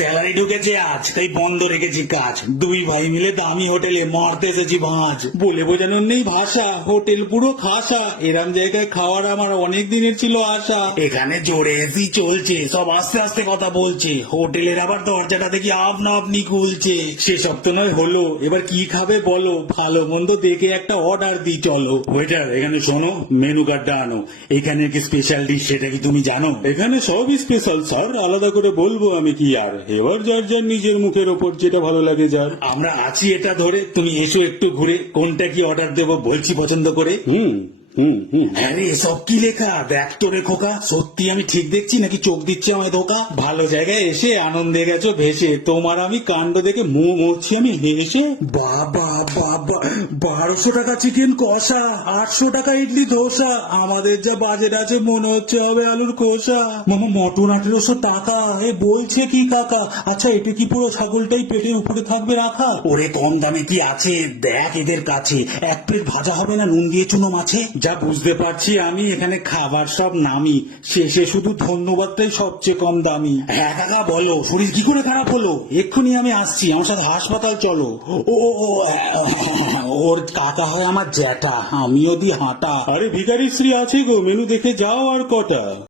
Salary ঢুকেছে আজ, তাই বন্ধ রেখেছি কাজ। দুই ভাই মিলে দামি হোটেলে মারতে এসেছি ভাঁজ। বলে বোঝানোর নেই ভাষা, হোটেল পুরো খাসা। এরম জায়গায় খাওয়ার আমার অনেক দিনের ছিল আশা। এখানে জোরে এসি চলছে, সব আস্তে আস্তে কথা বলছে। হোটেলের আবার দরজাটা দেখি আপনা আপনি খুলছে। সেসব তো নয় হলো, এবার কি খাবে বলো? ভালো মন্দ দেখে একটা অর্ডার দিই চলো। ওয়েটার, এখানে শোনো, মেনু কার্ডটা আনো। এখানে কি স্পেশাল ডিশ সেটা কি তুমি জানো? এখানে সবই স্পেশাল স্যার, আলাদা করে বলবো আমি কি আর। এবার যার যার নিজের মুখের ওপর যেটা ভালো লাগে যার। আমরা আছি এটা ধরে, তুমি এসো একটু ঘুরে। কোনটা কি অর্ডার দেবো বলছি পছন্দ করে। হুম হুম হুম আরে সব কি লেখা দেখ তো রে খোকা, সত্যি আমি ঠিক দেখছি নাকি চোখ দিচ্ছে আমায় ধোকা? ভালো জায়গায় এসে আনন্দে গেছো ভেসে, তোমার আমি কাণ্ড দেখে মুখ মরছি আমি হেসে। বাবা বাবা, 1200 টাকা চিকেন কষা, 800 টাকা ইডলি ধোসা। আমাদের যা বাজেট আছে মনে হচ্ছে হবে আলুর কষা। মামা মটন 1800 টাকা, এ বলছে কি কাকা? আচ্ছা এটা কি পুরো ছাগলটাই পেটের উপরে থাকবে রাখা? ওরে কম দামে কি আছে দেখ এদের কাছে। এক প্লেট ভাজা হবে না নুন দিয়ে চুনো মাছে? যা বুঝতে পারছি আমি, এখানে খাবার সব নামি, শেষে শুধু ধন্যবাদটাই সবচেয়ে কম দামি। হ্যাঁ কাকা বলো, শরীর কি করে খারাপ হলো? এক্ষুনি আমি আসছি, আমার সাথে হাসপাতাল চলো। ও ও ও, ওর কাকা হয় আমার জ্যাঠা, আমিও দি হাঁটা। আরে ভিখারি শ্রী আছে গো, মেনু দেখে যাও আর কটা।